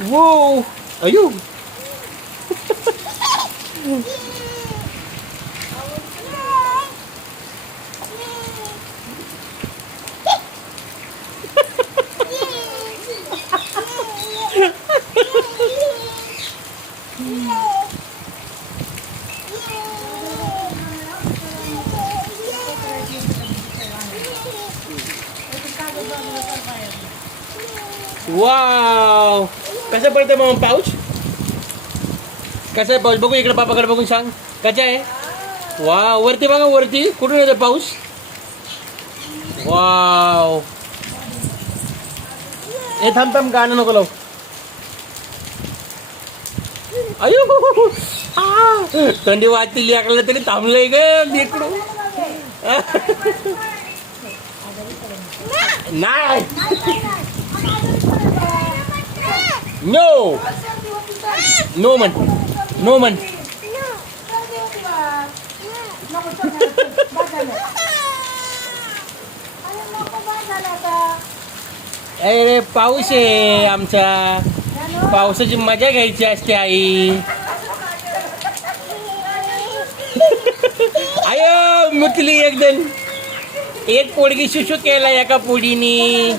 वो अयो वाव कसं पडतं मग पाऊस कसा आहे पाऊस बघू इकडे पापाकडे बघून सांग कसा आहे वाव वरती बघा वरती कुठून येतो पाऊस वाव हे थांब थांब गाणं नको लावू अयो थंडी वाजती लागलं तरी थांबलंय ग इकडून नाही नो नो म्हण नो म्हण अरे पाऊस आहे आमचा पावसाची मजा घ्यायची असते आई आय मुतली एकदम एक पोडगी शुशू केला एका पोडीनी